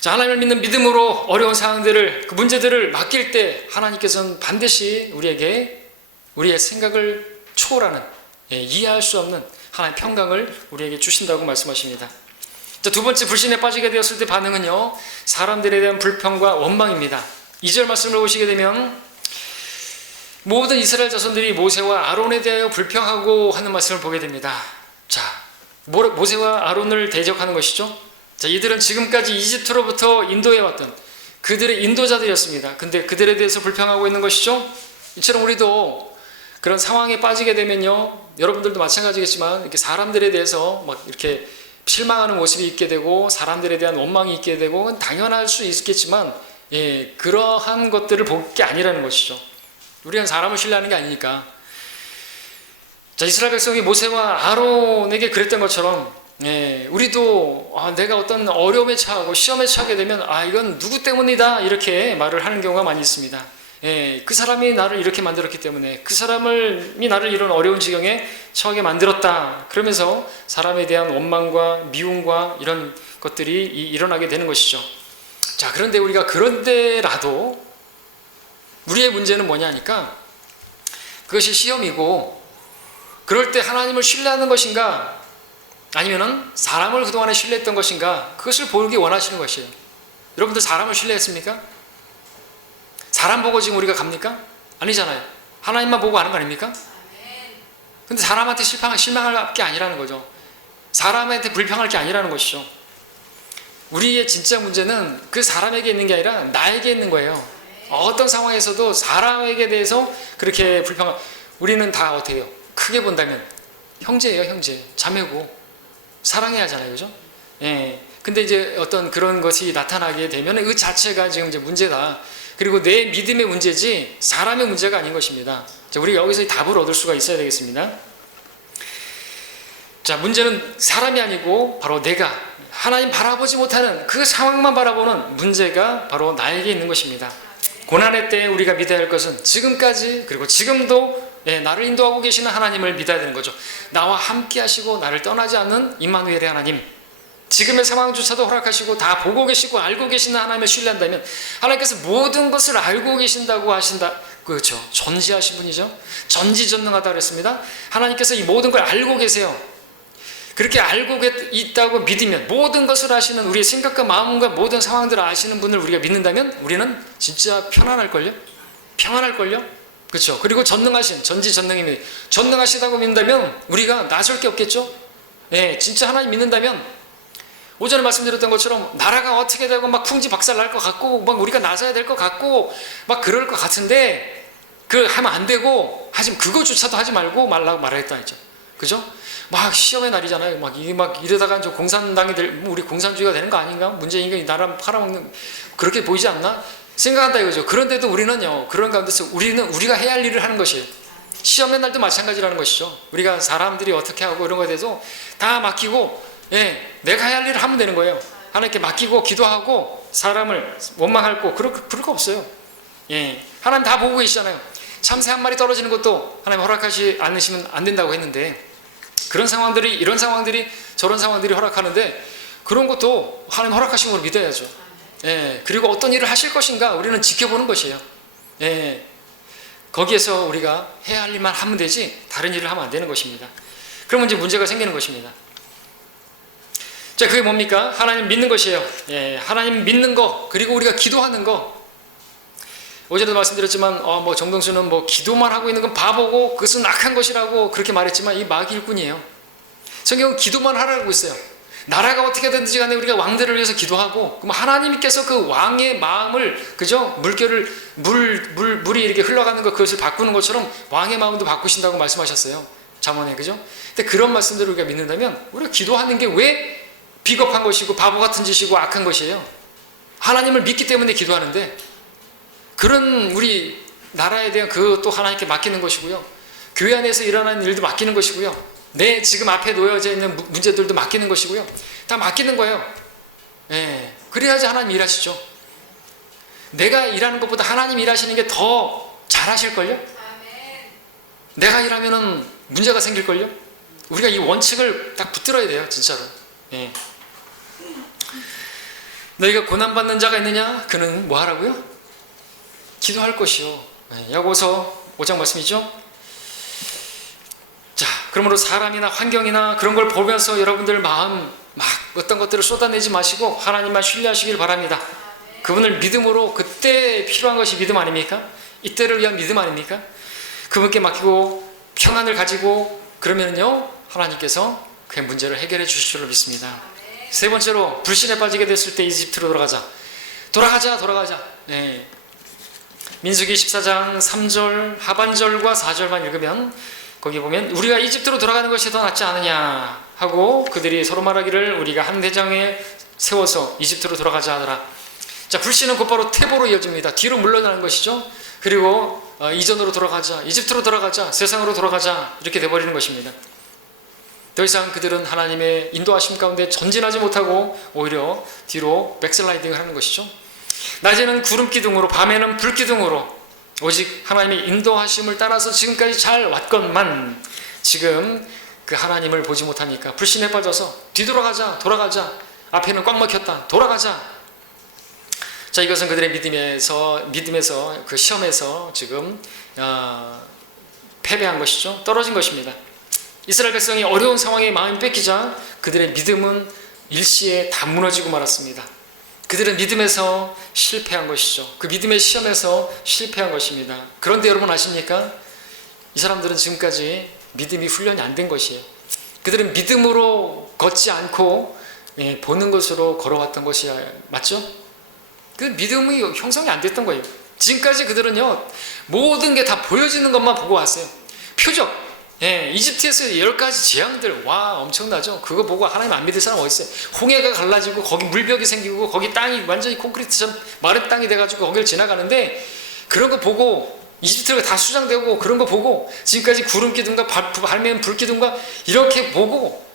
자, 하나님을 믿는 믿음으로 어려운 상황들을, 그 문제들을 맡길 때 하나님께서는 반드시 우리에게 우리의 생각을 초월하는, 이해할 수 없는 하나님의 평강을 우리에게 주신다고 말씀하십니다. 자, 두 번째, 불신에 빠지게 되었을 때 반응은요, 사람들에 대한 불평과 원망입니다. 2절 말씀을 보시게 되면 모든 이스라엘 자손들이 모세와 아론에 대하여 불평하고 하는 말씀을 보게 됩니다. 자, 모세와 아론을 대적하는 것이죠. 자, 이들은 지금까지 이집트로부터 인도해 왔던 그들의 인도자들이었습니다. 근데 그들에 대해서 불평하고 있는 것이죠. 이처럼 우리도 그런 상황에 빠지게 되면요, 여러분들도 마찬가지겠지만 이렇게 사람들에 대해서 막 이렇게 실망하는 모습이 있게 되고 사람들에 대한 원망이 있게 되고, 그건 당연할 수 있겠지만 그러한 것들을 볼 게 아니라는 것이죠. 우리는 사람을 신뢰하는 게 아니니까. 자, 이스라엘 백성이 모세와 아론에게 그랬던 것처럼 우리도 내가 어떤 어려움에 처하고 시험에 처하게 되면 이건 누구 때문이다 이렇게 말을 하는 경우가 많이 있습니다. 그 사람이 나를 이렇게 만들었기 때문에, 그 사람이 나를 이런 어려운 지경에 처하게 만들었다, 그러면서 사람에 대한 원망과 미움과 이런 것들이 일어나게 되는 것이죠. 자, 그런데 우리가 그런데라도 우리의 문제는 뭐냐니까, 그것이 시험이고 그럴 때 하나님을 신뢰하는 것인가 아니면은 사람을 그동안에 신뢰했던 것인가, 그것을 보기 원하시는 것이에요. 여러분들 사람을 신뢰했습니까? 사람 보고 지금 우리가 갑니까? 아니잖아요. 하나님만 보고 하는 거 아닙니까? 근데 사람한테 실망할 게 아니라는 거죠. 사람한테 불평할 게 아니라는 것이죠. 우리의 진짜 문제는 그 사람에게 있는 게 아니라 나에게 있는 거예요. 어떤 상황에서도 사람에게 대해서 그렇게 우리는 다 어떻게 해요? 크게 본다면 형제예요, 형제. 자매고 사랑해야 하잖아요, 그죠? 근데 이제 어떤 그런 것이 나타나게 되면 그 자체가 지금 이제 문제다. 그리고 내 믿음의 문제지 사람의 문제가 아닌 것입니다. 자, 우리가 여기서 답을 얻을 수가 있어야 되겠습니다. 자, 문제는 사람이 아니고 바로 내가 하나님 바라보지 못하는 그 상황만 바라보는 문제가 바로 나에게 있는 것입니다. 고난의 때에 우리가 믿어야 할 것은 지금까지, 그리고 지금도 나를 인도하고 계시는 하나님을 믿어야 되는 거죠. 나와 함께 하시고 나를 떠나지 않는 임마누엘의 하나님, 지금의 상황조차도 허락하시고 다 보고 계시고 알고 계시는 하나님을 신뢰한다면, 하나님께서 모든 것을 알고 계신다고 하신다. 그렇죠. 전지하신 분이죠. 전지전능하다 그랬습니다. 하나님께서 이 모든 걸 알고 계세요. 그렇게 알고 있다고 믿으면, 모든 것을 아시는, 우리의 생각과 마음과 모든 상황들을 아시는 분을 우리가 믿는다면 우리는 진짜 편안할걸요? 평안할걸요? 그렇죠. 그리고 전능하신, 전지전능입니다. 전능하시다고 믿는다면 우리가 나설 게 없겠죠? 진짜 하나님 믿는다면 오전에 말씀드렸던 것처럼 나라가 어떻게 되고 막 풍지박살 날 것 같고 막 우리가 나서야 될 것 같고 막 그럴 것 같은데, 그 하면 안 되고 하지 그거조차도 하지 말고 말라고 말했다 했죠. 그죠? 막 시험의 날이잖아요. 막 이게 막 이러다가 저 공산당이 우리 공산주의가 되는 거 아닌가? 문재인이 이 나라 팔아먹는 그렇게 보이지 않나? 생각한다 이거죠. 그런데도 우리는요. 그런 가운데서 우리는 우리가 해야 할 일을 하는 것이에요. 시험의 날도 마찬가지라는 것이죠. 우리가 사람들이 어떻게 하고 이런 거에 대해서 다 맡기고 내가 해야 할 일을 하면 되는 거예요. 하나님께 맡기고 기도하고 사람을 원망할 거 그럴 거 없어요. 하나님 다 보고 계시잖아요. 참새 한 마리 떨어지는 것도 하나님 허락하지 않으시면 안 된다고 했는데 그런 상황들이 이런 상황들이 저런 상황들이 허락하는데 그런 것도 하나님 허락하신 걸 믿어야죠. 그리고 어떤 일을 하실 것인가 우리는 지켜보는 것이에요. 거기에서 우리가 해야 할 일만 하면 되지 다른 일을 하면 안 되는 것입니다. 그러면 이제 문제가 생기는 것입니다. 자, 그게 뭡니까? 하나님 믿는 것이에요. 하나님 믿는 거 그리고 우리가 기도하는 거. 어제도 말씀드렸지만 뭐 정동수는 뭐 기도만 하고 있는 건 바보고 그것은 악한 것이라고 그렇게 말했지만 이 마귀 일꾼이에요. 성경은 기도만 하라고 있어요. 나라가 어떻게 되든지 간에 우리가 왕들을 위해서 기도하고 그럼 하나님께서 그 왕의 마음을 그죠? 물이 이렇게 흘러가는 것 그것을 바꾸는 것처럼 왕의 마음도 바꾸신다고 말씀하셨어요. 잠언에 그죠? 근데 그런 말씀들을 우리가 믿는다면 우리가 기도하는 게 왜 비겁한 것이고 바보 같은 짓이고 악한 것이에요? 하나님을 믿기 때문에 기도하는데 그런 우리 나라에 대한 그것도 하나님께 맡기는 것이고요. 교회 안에서 일어나는 일도 맡기는 것이고요. 내 지금 앞에 놓여져 있는 문제들도 맡기는 것이고요. 다 맡기는 거예요. 그래야지 하나님 일하시죠. 내가 일하는 것보다 하나님 일하시는 게 더 잘하실걸요? 내가 일하면은 문제가 생길걸요? 우리가 이 원칙을 딱 붙들어야 돼요. 진짜로. 너희가 고난받는 자가 있느냐? 그는 뭐 하라고요? 기도할 것이요. 야고보서 5장 말씀이죠. 자, 그러므로 사람이나 환경이나 그런 걸 보면서 여러분들 마음 막 어떤 것들을 쏟아내지 마시고 하나님만 신뢰하시길 바랍니다. 그분을 믿음으로 그때 필요한 것이 믿음 아닙니까? 이때를 위한 믿음 아닙니까? 그분께 맡기고 평안을 가지고 그러면요 하나님께서 그의 문제를 해결해 주실 줄로 믿습니다. 세 번째로 불신에 빠지게 됐을 때 이집트로 돌아가자. 민수기 14장 3절 하반절과 4절만 읽으면 거기 보면 우리가 이집트로 돌아가는 것이 더 낫지 않느냐 하고 그들이 서로 말하기를 우리가 한 대장에 세워서 이집트로 돌아가자 하더라. 자, 불신은 곧바로 퇴보로 이어집니다. 뒤로 물러나는 것이죠. 그리고 이전으로 돌아가자, 이집트로 돌아가자, 세상으로 돌아가자 이렇게 돼버리는 것입니다. 더 이상 그들은 하나님의 인도하심 가운데 전진하지 못하고 오히려 뒤로 백슬라이딩을 하는 것이죠. 낮에는 구름 기둥으로 밤에는 불 기둥으로 오직 하나님의 인도하심을 따라서 지금까지 잘 왔건만 지금 그 하나님을 보지 못하니까 불신에 빠져서 뒤돌아가자, 돌아가자, 앞에는 꽉 막혔다, 돌아가자. 자, 이것은 그들의 믿음에서 그 시험에서 지금 패배한 것이죠. 떨어진 것입니다. 이스라엘 백성이 어려운 상황에 마음이 뺏기자 그들의 믿음은 일시에 다 무너지고 말았습니다. 그들은 믿음에서 실패한 것이죠. 그 믿음의 시험에서 실패한 것입니다. 그런데 여러분 아십니까? 이 사람들은 지금까지 믿음이 훈련이 안 된 것이에요. 그들은 믿음으로 걷지 않고 보는 것으로 걸어왔던 것이 맞죠? 그 믿음이 형성이 안 됐던 거예요. 지금까지 그들은요 모든 게 다 보여지는 것만 보고 왔어요. 표적, 이집트에서 10가지 재앙들, 와 엄청나죠. 그거 보고 하나님 안 믿을 사람 어디 있어요? 홍해가 갈라지고 거기 물벽이 생기고 거기 땅이 완전히 콘크리트처럼 마른 땅이 돼가지고 거기를 지나가는데 그런 거 보고 이집트가 다 수장되고 그런 거 보고 지금까지 구름 기둥과 발매는 불 기둥과 이렇게 보고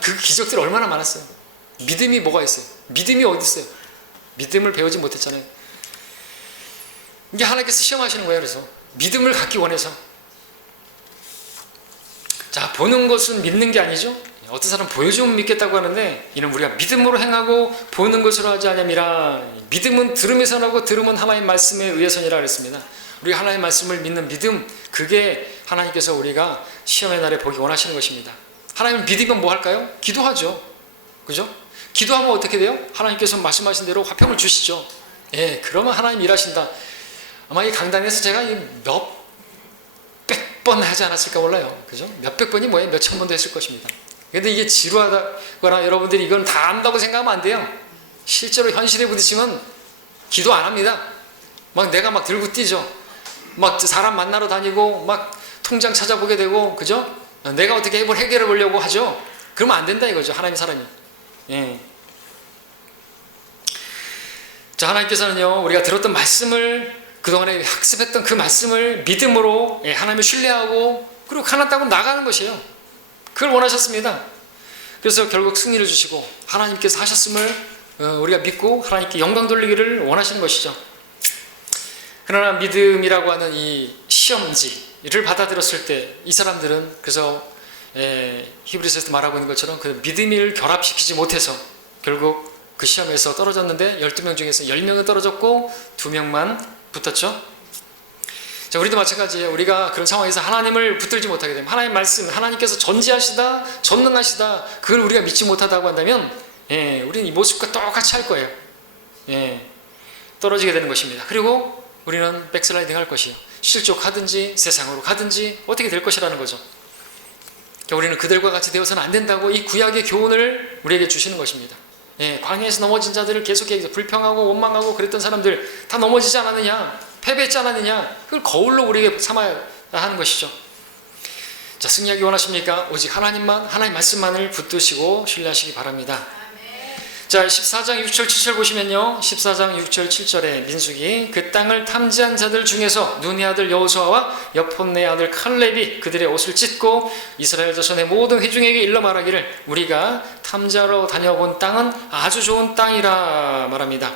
그 기적들이 얼마나 많았어요. 믿음이 뭐가 있어요? 믿음이 어디 있어요? 믿음을 배우지 못했잖아요. 이게 하나님께서 시험하시는 거예요. 그래서 믿음을 갖기 원해서. 자, 보는 것은 믿는 게 아니죠. 어떤 사람 보여주면 믿겠다고 하는데 이는 우리가 믿음으로 행하고 보는 것으로 하지 아니함이라. 믿음은 들음에서 나고 들음은 하나님 말씀에 의해서니라 그랬습니다. 우리가 하나님 말씀을 믿는 믿음, 그게 하나님께서 우리가 시험의 날에 보기 원하시는 것입니다. 하나님을 믿으면 뭐 할까요? 기도하죠. 그죠? 기도하면 어떻게 돼요? 하나님께서 말씀하신 대로 화평을 주시죠. 그러면 하나님 일하신다. 아마 이 강단에서 제가 몇백 번 하지 않았을까 몰라요. 그죠? 몇백 번이 뭐예요? 몇천 번도 했을 것입니다. 근데 이게 지루하다거나 여러분들이 이건 다 안다고 생각하면 안 돼요. 실제로 현실에 부딪히면 기도 안 합니다. 내가 들고 뛰죠. 막 사람 만나러 다니고 막 통장 찾아보게 되고, 그죠? 내가 어떻게 해결해 보려고 하죠. 그러면 안 된다 이거죠. 하나님 사람이. 예. 자, 하나님께서는요, 우리가 들었던 말씀을, 그동안에 학습했던 그 말씀을 믿음으로 하나님을 신뢰하고 그리고 가나안 땅으로 나가는 것이에요. 그걸 원하셨습니다. 그래서 결국 승리를 주시고 하나님께서 하셨음을 우리가 믿고 하나님께 영광 돌리기를 원하시는 것이죠. 그러나 믿음이라고 하는 이 시험지를 받아들였을 때 이 사람들은, 그래서 히브리서에서 말하고 있는 것처럼 그 믿음을 결합시키지 못해서 결국 그 시험에서 떨어졌는데 12명 중에서 10명은 떨어졌고 2명만 붙었죠. 자, 우리도 마찬가지예요. 우리가 그런 상황에서 하나님을 붙들지 못하게 되면, 하나님 말씀, 하나님께서 전지하시다, 전능하시다, 그걸 우리가 믿지 못하다고 한다면 우리는 이 모습과 똑같이 할 거예요. 떨어지게 되는 것입니다. 그리고 우리는 백슬라이딩 할 것이에요. 실족하든지 세상으로 가든지 어떻게 될 것이라는 거죠. 우리는 그들과 같이 되어서는 안 된다고 이 구약의 교훈을 우리에게 주시는 것입니다. 광야에서 넘어진 자들을 계속해서 불평하고 원망하고 그랬던 사람들 다 넘어지지 않았느냐, 패배했지 않았느냐, 그걸 거울로 우리에게 삼아야 하는 것이죠. 자, 승리하기 원하십니까? 오직 하나님만, 하나님 말씀만을 붙드시고 신뢰하시기 바랍니다. 자, 14장 6절 7절 보시면요, 14장 6절 7절에 민수기, 그 땅을 탐지한 자들 중에서 눈의 아들 여호수아와 여폰네의 아들 칼렙이 그들의 옷을 찢고 이스라엘 자손의 모든 회중에게 일러 말하기를 우리가 탐지하러 다녀본 땅은 아주 좋은 땅이라 말합니다.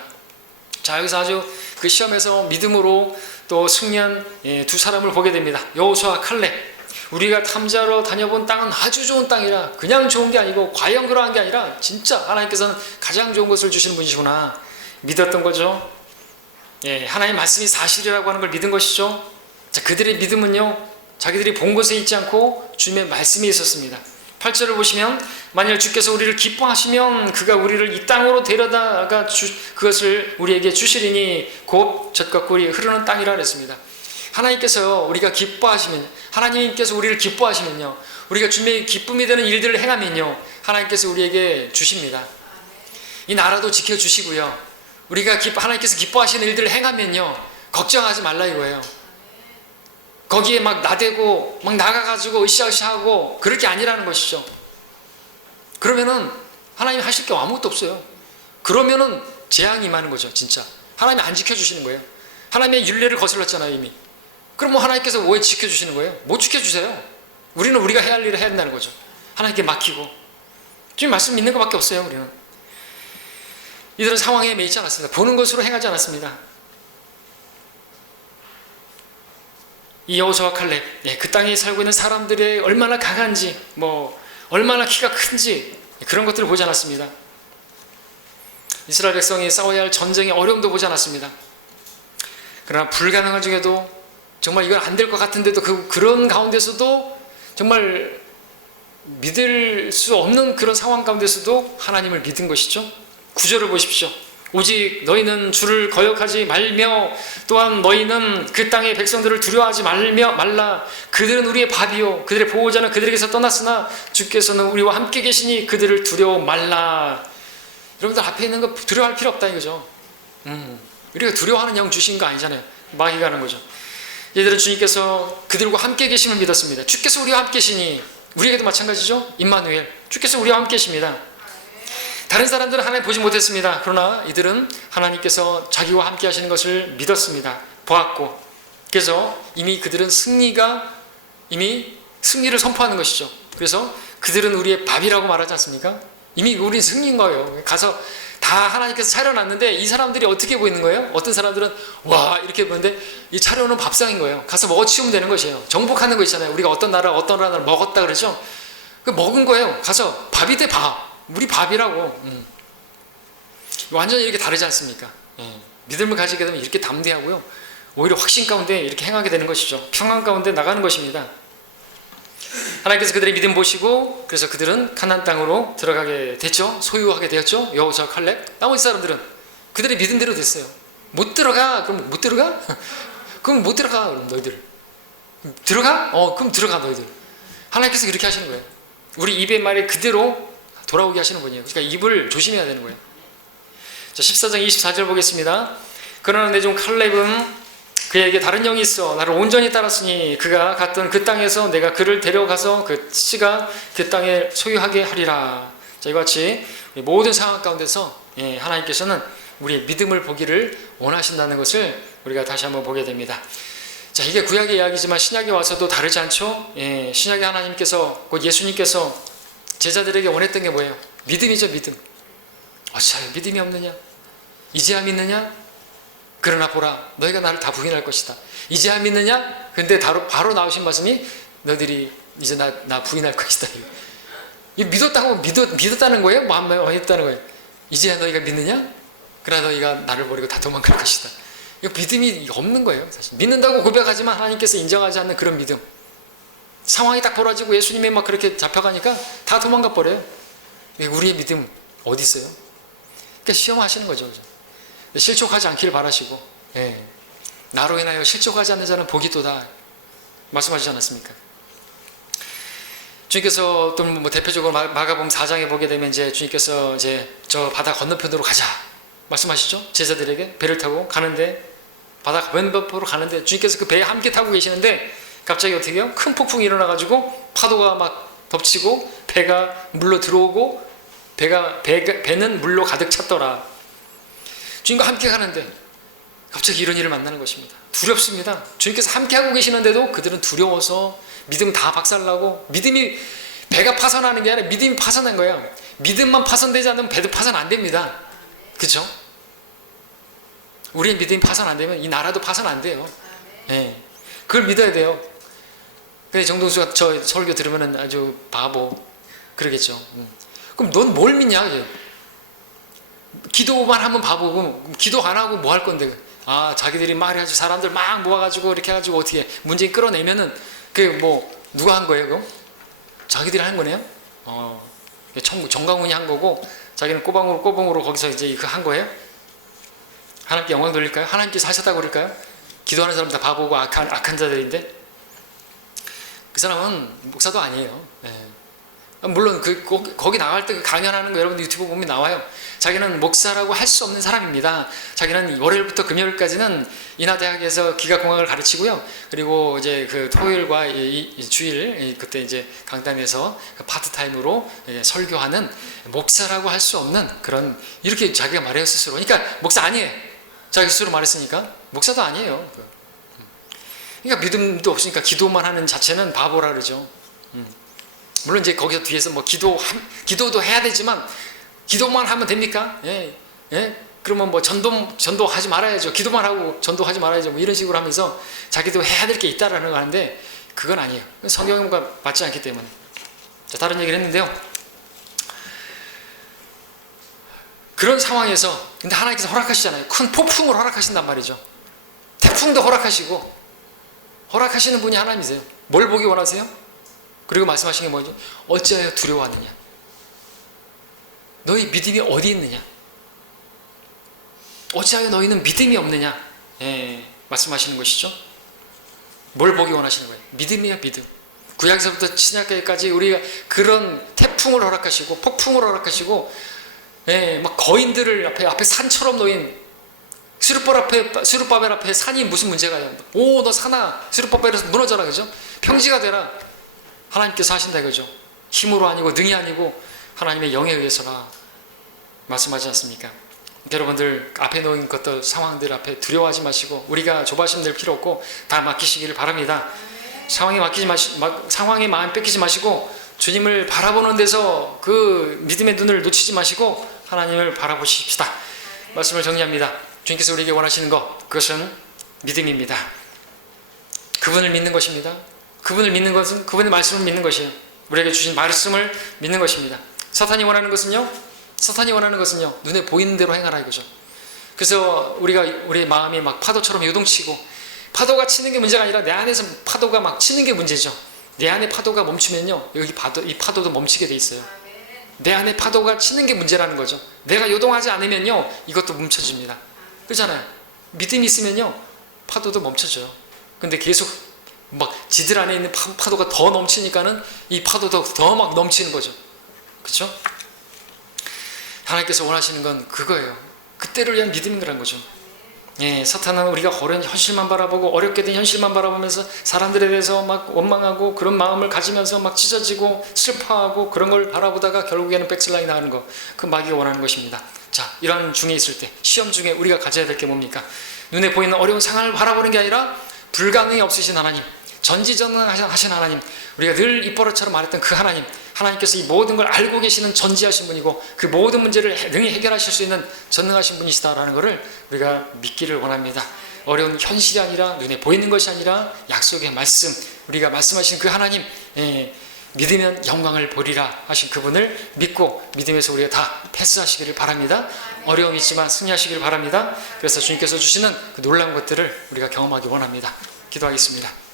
자, 여기서 아주 그 시험에서 믿음으로 또 승리한 두 사람을 보게 됩니다. 여호수아와 칼렙. 우리가 탐지하러 다녀본 땅은 아주 좋은 땅이라, 그냥 좋은 게 아니고 과연 그러한 게 아니라 진짜 하나님께서는 가장 좋은 것을 주시는 분이시구나 믿었던 거죠. 하나님의 말씀이 사실이라고 하는 걸 믿은 것이죠. 자, 그들의 믿음은요, 자기들이 본 것에 있지 않고 주님의 말씀이 있었습니다. 8절을 보시면, 만일 주께서 우리를 기뻐하시면 그가 우리를 이 땅으로 데려다가 그것을 우리에게 주시리니 곧 젖과 꿀이 흐르는 땅이라 그랬습니다. 하나님께서요, 우리가 기뻐하시면, 하나님께서 우리를 기뻐하시면요, 우리가 주님의 기쁨이 되는 일들을 행하면요, 하나님께서 우리에게 주십니다. 이 나라도 지켜주시고요, 우리가 하나님께서 기뻐하시는 일들을 행하면요, 걱정하지 말라 이거예요. 거기에 막 나대고 막 나가가지고 으쌰으쌰하고 그럴 게 아니라는 것이죠. 그러면은 하나님 하실 게 아무것도 없어요. 그러면은 재앙이 임하는 거죠. 진짜 하나님이 안 지켜주시는 거예요. 하나님의 율례를 거슬렀잖아요 이미. 그럼 뭐 하나님께서 왜 지켜주시는 거예요? 못 지켜주세요. 우리는 우리가 해야 할 일을 해야 된다는 거죠. 하나님께 맡기고. 지금 말씀 믿는 것밖에 없어요. 우리는 이들은 상황에 매이지 않았습니다. 보는 것으로 행하지 않았습니다. 이 여호수아와 칼렙, 그 땅에 살고 있는 사람들의 얼마나 강한지, 뭐 얼마나 키가 큰지 그런 것들을 보지 않았습니다. 이스라엘 백성이 싸워야 할 전쟁의 어려움도 보지 않았습니다. 그러나 불가능한 중에도 정말 이건 안 될 것 같은데도 그런 가운데서도 정말 믿을 수 없는 그런 상황 가운데서도 하나님을 믿은 것이죠. 9절을 보십시오. 오직 너희는 주를 거역하지 말며 또한 너희는 그 땅의 백성들을 두려워하지 말라. 그들은 우리의 밥이요 그들의 보호자는 그들에게서 떠났으나 주께서는 우리와 함께 계시니 그들을 두려워 말라. 여러분들 앞에 있는 거 두려워할 필요 없다 이거죠. 우리가 두려워하는 영 주신 거 아니잖아요. 마귀가 하는 거죠. 얘들은 주님께서 그들과 함께 계심을 믿었습니다. 주께서 우리와 함께 계시니, 우리에게도 마찬가지죠. 임마누엘, 주께서 우리와 함께 계십니다. 다른 사람들은 하나님 보지 못했습니다. 그러나 이들은 하나님께서 자기와 함께 하시는 것을 믿었습니다. 보았고, 그래서 이미 그들은 이미 승리를 선포하는 것이죠. 그래서 그들은 우리의 밥이라고 말하지 않습니까? 이미 우리는 승리인 거예요. 가서 다 하나님께서 차려놨는데 이 사람들이 어떻게 보이는 거예요? 어떤 사람들은 와 이렇게 보는데 이 차려놓은 밥상인 거예요. 가서 먹어치우면 되는 것이에요. 정복하는 거 있잖아요. 우리가 어떤 나라를 먹었다 그러죠. 그 먹은 거예요. 가서 밥이 돼 밥. 우리 밥이라고. 완전히 이렇게 다르지 않습니까? 믿음을 가지게 되면 이렇게 담대하고요. 오히려 확신 가운데 이렇게 행하게 되는 것이죠. 평안 가운데 나가는 것입니다. 하나님께서 그들의 믿음 보시고 그래서 그들은 가나안 땅으로 들어가게 됐죠. 소유하게 되었죠. 여호수아 칼렙. 나머지 사람들은 그들의 믿음대로 됐어요. 못 들어가? 그럼 못 들어가? 그럼 못 들어가. 그럼 너희들 들어가? 그럼 들어가 너희들. 하나님께서 그렇게 하시는 거예요. 우리 입의 말에 그대로 돌아오게 하시는 분이에요. 그러니까 입을 조심해야 되는 거예요. 자, 14장 24절 보겠습니다. 그러나 내 종 칼렙은 그에게 다른 영이 있어 나를 온전히 따랐으니 그가 갔던 그 땅에서 내가 그를 데려가서 그 씨가 그 땅에 소유하게 하리라. 자, 이와 같이 모든 상황 가운데서 하나님께서는 우리의 믿음을 보기를 원하신다는 것을 우리가 다시 한번 보게 됩니다. 자, 이게 구약의 이야기지만 신약에 와서도 다르지 않죠? 신약의 하나님께서 곧 예수님께서 제자들에게 원했던 게 뭐예요? 믿음이죠, 믿음. 어찌하여 믿음이 없느냐? 이제야 믿느냐? 그러나 보라, 너희가 나를 다 부인할 것이다. 이제야 믿느냐? 근데 바로 나오신 말씀이 너희들이 이제 나 부인할 것이다. 이 믿었다는 거예요? 마음에 있다는 거예요. 이제야 너희가 믿느냐? 그러나 너희가 나를 버리고 다 도망갈 것이다. 이거 믿음이 없는 거예요, 사실. 믿는다고 고백하지만 하나님께서 인정하지 않는 그런 믿음. 상황이 딱 벌어지고 예수님이 막 그렇게 잡혀가니까 다 도망가 버려요. 우리의 믿음 어디 있어요? 그러니까 시험하시는 거죠. 실족하지 않기를 바라시고, 나로 인하여 실족하지 않는 자는 복이 또다 말씀하시지 않았습니까? 주님께서 또 뭐 대표적으로 마가복음 4장에 보게 되면 이제 주님께서 이제 저 바다 건너편으로 가자 말씀하시죠. 제자들에게 배를 타고 가는데 바다 왼편으로 가는데 주님께서 그 배에 함께 타고 계시는데 갑자기 어떻게 해요? 큰 폭풍이 일어나가지고 파도가 막 덮치고 배가 물로 들어오고 배는 물로 가득 찼더라. 주님과 함께 가는데 갑자기 이런 일을 만나는 것입니다. 두렵습니다. 주님께서 함께하고 계시는데도 그들은 두려워서 믿음 다 박살나고, 믿음이 배가 파손하는 게 아니라 믿음이 파손한 거예요. 믿음만 파손되지 않으면 배도 파손 안 됩니다. 그렇죠? 우리의 믿음이 파손 안 되면 이 나라도 파손 안 돼요. 그걸 믿어야 돼요. 근데 정동수가 저 설교 들으면 아주 바보 그러겠죠. 그럼 넌 뭘 믿냐? 기도만 하면 바보고, 기도 안 하고 뭐 할 건데? 자기들이 말해가지고 사람들 막 모아가지고 이렇게 해가지고 어떻게 문제 끌어내면은 그게 뭐 누가 한 거예요? 그럼? 자기들이 한 거네요? 정강훈이 한 거고 자기는 꼬봉으로 거기서 이제 그 한 거예요? 하나님께 영광 돌릴까요? 하나님께서 하셨다고 그럴까요? 기도하는 사람 다 바보고 악한 자들인데 그 사람은 목사도 아니에요. 물론 거기 나갈 때 강연하는 거 여러분 유튜브 보면 나와요. 자기는 목사라고 할 수 없는 사람입니다. 자기는 월요일부터 금요일까지는 인하대학에서 기가공학을 가르치고요. 그리고 이제 그 토요일과 이 주일 그때 이제 강단에서 파트타임으로 설교하는 목사라고 할 수 없는 그런, 이렇게 자기가 말해요 스스로. 그러니까 목사 아니에요. 자기 스스로 말했으니까 목사도 아니에요. 그러니까 믿음도 없으니까 기도만 하는 자체는 바보라 그러죠. 물론 이제 거기서 뒤에서 뭐 기도도 해야 되지만 기도만 하면 됩니까? 그러면 뭐 전도하지 말아야죠. 기도만 하고 전도하지 말아야죠. 뭐 이런 식으로 하면서 자기도 해야 될 게 있다라는 거 하는데 그건 아니에요. 성경과 맞지 않기 때문에. 자, 다른 얘기를 했는데요. 그런 상황에서 근데 하나님께서 허락하시잖아요. 큰 폭풍을 허락하신단 말이죠. 태풍도 허락하시고 허락하시는 분이 하나님이세요. 뭘 보기 원하세요? 그리고 말씀하신 게 뭐죠? 어찌하여 두려워하느냐? 너희 믿음이 어디 있느냐? 어찌하여 너희는 믿음이 없느냐? 말씀하시는 것이죠. 뭘 보기 원하시는 거예요? 믿음이야, 믿음. 구약에서부터 신약까지 우리가 그런 태풍을 허락하시고 폭풍을 허락하시고 막 거인들을 앞에 산처럼 놓인 스룹바벨 앞에 산이 무슨 문제가요? 너 산아 스룹바벨에서 무너져라, 그죠? 평지가 되라. 하나님께서 하신다 이거죠. 힘으로 아니고 능이 아니고 하나님의 영에 의해서라 말씀하지 않습니까? 여러분들 앞에 놓인 것들 상황들 앞에 두려워하지 마시고 우리가 조바심 낼 필요 없고 다 맡기시기를 바랍니다. 상황에 마음 뺏기지 마시고 주님을 바라보는 데서 그 믿음의 눈을 놓치지 마시고 하나님을 바라보십시다. 말씀을 정리합니다. 주님께서 우리에게 원하시는 것, 그것은 믿음입니다. 그분을 믿는 것입니다. 그분을 믿는 것은 그분의 말씀을 믿는 것이에요. 우리에게 주신 말씀을 믿는 것입니다. 사탄이 원하는 것은요, 눈에 보이는 대로 행하라 이거죠. 그래서 우리의 마음이 막 파도처럼 요동치고, 파도가 치는 게 문제가 아니라 내 안에서 파도가 막 치는 게 문제죠. 내 안에 파도가 멈추면요, 이 파도도 멈추게 돼 있어요. 내 안에 파도가 치는 게 문제라는 거죠. 내가 요동하지 않으면요, 이것도 멈춰집니다. 그렇잖아요. 믿음이 있으면요, 파도도 멈춰져요. 근데 계속 막 지들 안에 있는 파도가 더 넘치니까는 이 파도도 더 막 넘치는 거죠. 그렇죠? 하나님께서 원하시는 건 그거예요. 그때를 위한 믿음인 거란 거죠. 예, 사탄은 우리가 어려운 현실만 바라보고 어렵게 된 현실만 바라보면서 사람들에 대해서 막 원망하고 그런 마음을 가지면서 막 찢어지고 슬퍼하고 그런 걸 바라보다가 결국에는 백슬라이 나가는 거, 그 마귀가 원하는 것입니다. 자, 이러한 중에 있을 때, 시험 중에 우리가 가져야 될 게 뭡니까? 눈에 보이는 어려운 상황을 바라보는 게 아니라 불가능이 없으신 하나님, 전지전능하신 하나님, 우리가 늘 입버릇처럼 말했던 그 하나님, 하나님께서 이 모든 걸 알고 계시는 전지하신 분이고 그 모든 문제를 능히 해결하실 수 있는 전능하신 분이시다라는 것을 우리가 믿기를 원합니다. 어려운 현실이 아니라 눈에 보이는 것이 아니라 약속의 말씀, 우리가 말씀하신 그 하나님, 믿으면 영광을 보리라 하신 그분을 믿고 믿음에서 우리가 다 패스하시기를 바랍니다. 어려움이 있지만 승리하시기를 바랍니다. 그래서 주님께서 주시는 그 놀라운 것들을 우리가 경험하기 원합니다. 기도하겠습니다.